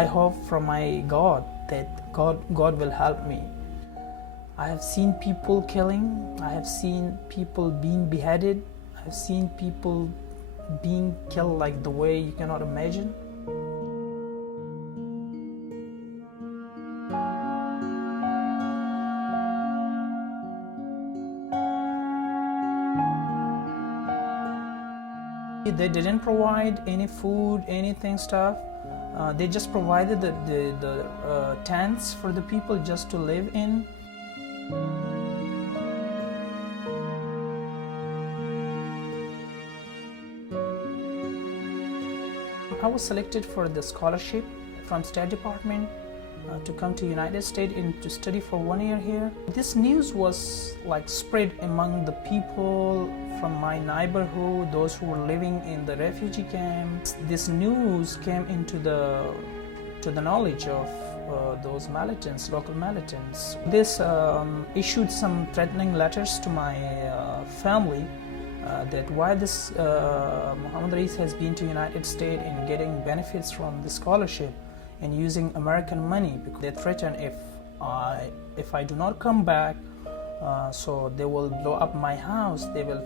I hope from my God that God will help me. I have seen people killing, I have seen people being beheaded, I have seen people being killed like the way you cannot imagine. They didn't provide any food, anything stuff. They just provided the tents for the people just to live in. I was selected for the scholarship from State Department to come to United States and to study for 1 year here. This news was like spread among the people from my neighborhood, those who were living in the refugee camps. This news came into the knowledge of those militants, local militants. This issued some threatening letters to my family that why this Muhammad Reis has been to United States and getting benefits from the scholarship and using American money, because they threaten if I do not come back, so they will blow up my house, they will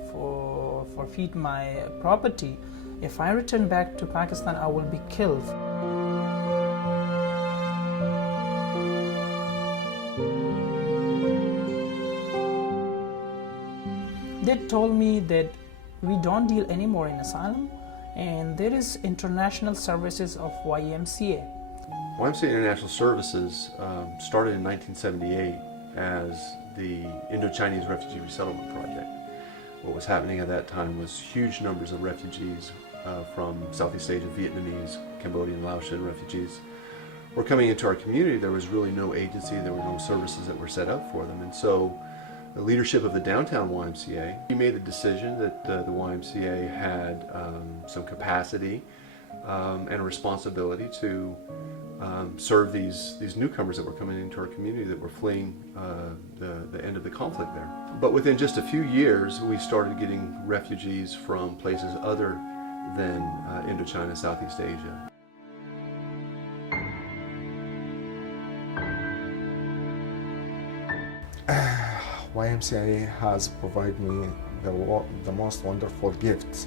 forfeit my property. If I return back to Pakistan, I will be killed. They told me that we don't deal anymore in asylum, and there is international services of YMCA. YMCA International Services started in 1978 as the Indo-Chinese Refugee Resettlement Project. What was happening at that time was huge numbers of refugees from Southeast Asia, Vietnamese, Cambodian, Laotian refugees were coming into our community. There was really no agency, there were no services that were set up for them, and so the leadership of the downtown YMCA, he made the decision that the YMCA had some capacity and a responsibility to serve these newcomers that were coming into our community that were fleeing the end of the conflict there. But within just a few years, we started getting refugees from places other than Indochina, Southeast Asia. YMCA has provided me the most wonderful gift.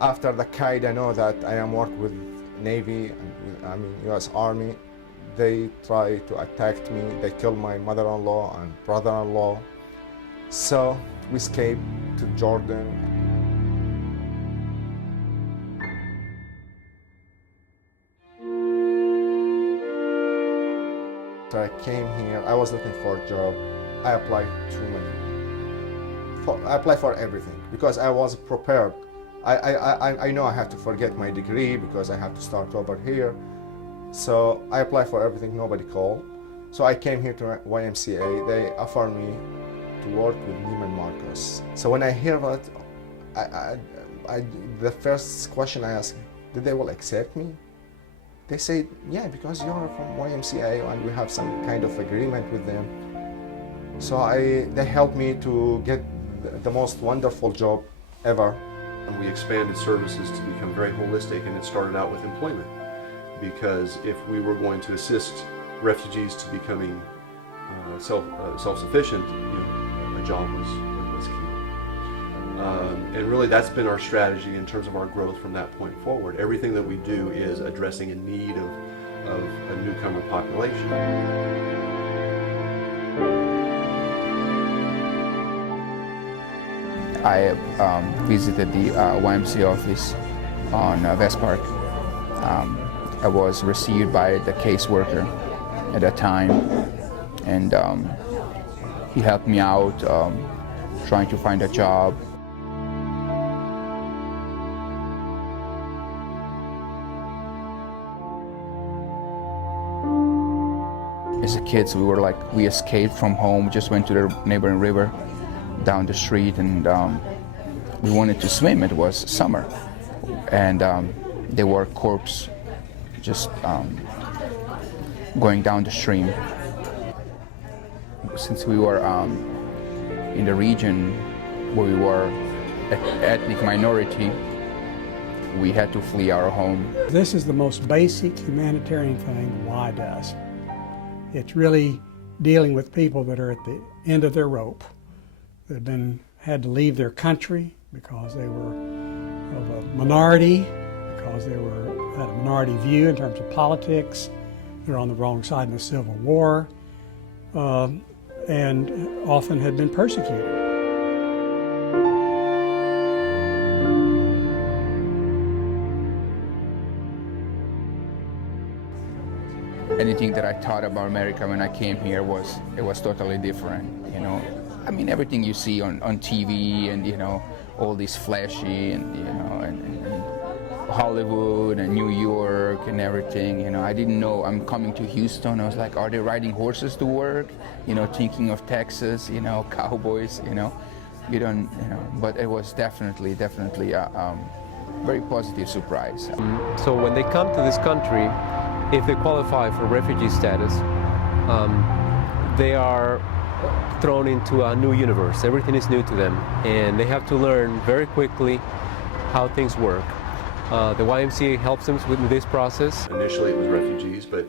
After the Qaeda, I know that I am working with Navy and US Army. They try to attack me. They killed my mother-in-law and brother-in-law. So we escaped to Jordan. So I came here. I was looking for a job. I applied too many. I applied for everything because I was prepared. I know I have to forget my degree because I have to start over here. So I applied for everything, nobody called. So I came here to YMCA. They offered me to work with Neiman Marcus. So when I hear that, the first question I asked, did they will accept me? They said, yeah, because you're from YMCA and we have some kind of agreement with them. So they helped me to get the most wonderful job ever. And we expanded services to become very holistic, and it started out with employment. Because if we were going to assist refugees to becoming self-sufficient, a job was key. And really that's been our strategy in terms of our growth from that point forward. Everything that we do is addressing a need of a newcomer population. I visited the YMCA office on West Park. I was received by the caseworker at that time, and he helped me out trying to find a job. As a kids, we escaped from home, just went to the neighboring river down the street, and we wanted to swim. It was summer, and There were corpses just going down the stream. Since we were in the region where we were ethnic minority, we had to flee our home. This is the most basic humanitarian thing Y does. It's really dealing with people that are at the end of their rope, that had to leave their country because they were of a minority, because they had a minority view in terms of politics. They're on the wrong side in the Civil War, and often had been persecuted. Anything that I thought about America when I came here was totally different, you know. I mean, everything you see on TV and, you know, all this flashy and, you know, and Hollywood and New York and everything, you know. I didn't know. I'm coming to Houston. I was like, are they riding horses to work? You know, thinking of Texas, you know, cowboys, you know. You don't, you know, but it was definitely a very positive surprise. So when they come to this country, if they qualify for refugee status, they are thrown into a new universe. Everything is new to them, and they have to learn very quickly how things work. The YMCA helps them with this process. Initially it was refugees, but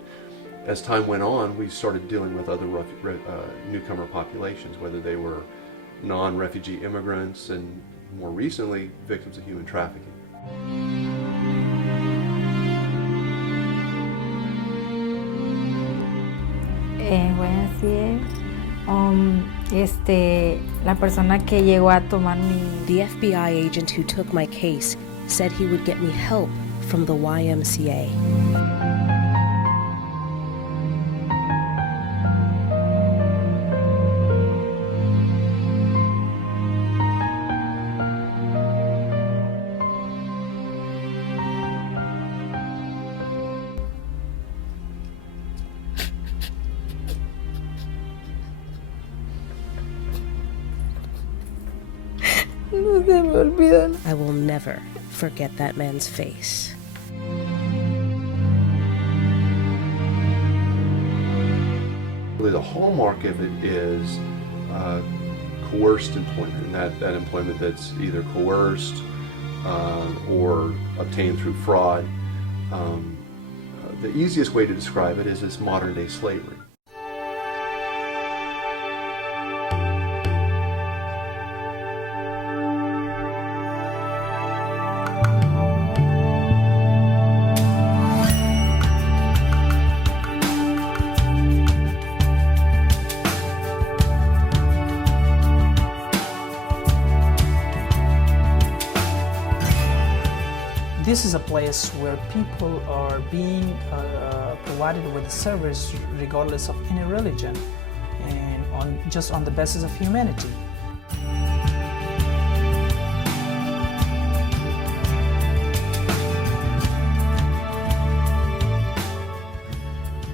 as time went on, we started dealing with other newcomer populations, whether they were non-refugee immigrants and more recently victims of human trafficking. YMCA, la persona que llegó a tomar mi... The FBI agent who took my case said he would get me help from the YMCA. No se me olvidan. I will never forget that man's face. Really, the hallmark of it is coerced employment, and that employment that's either coerced or obtained through fraud. The easiest way to describe it is this modern-day slavery. This is a place where people are being provided with a service regardless of any religion and just on the basis of humanity.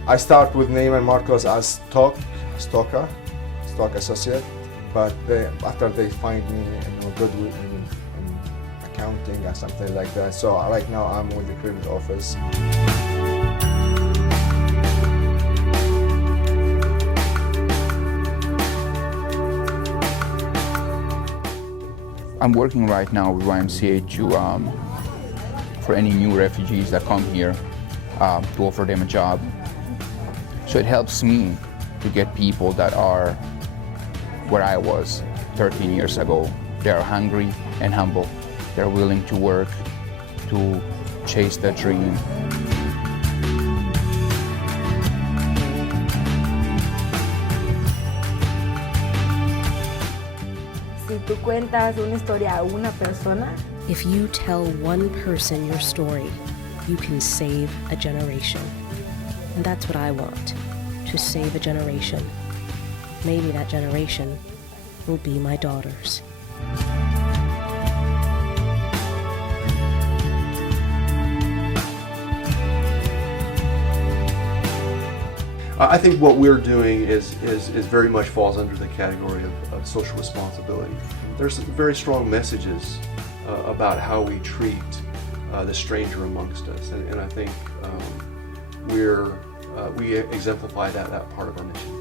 I start with Neiman Marcos as stock associate, but after they find me good in accounting or something like that. So right now I'm with the credit office. I'm working right now with YMCA for any new refugees that come here to offer them a job. So it helps me to get people that are where I was 13 years ago. They are hungry and humble. They're willing to work to chase their dream. Si tú cuentas una historia a una persona, If you tell one person your story, you can save a generation. And that's what I want, to save a generation. Maybe that generation will be my daughters. I think what we're doing is very much falls under the category of social responsibility. There's some very strong messages about how we treat the stranger amongst us, and I think we exemplify that part of our mission.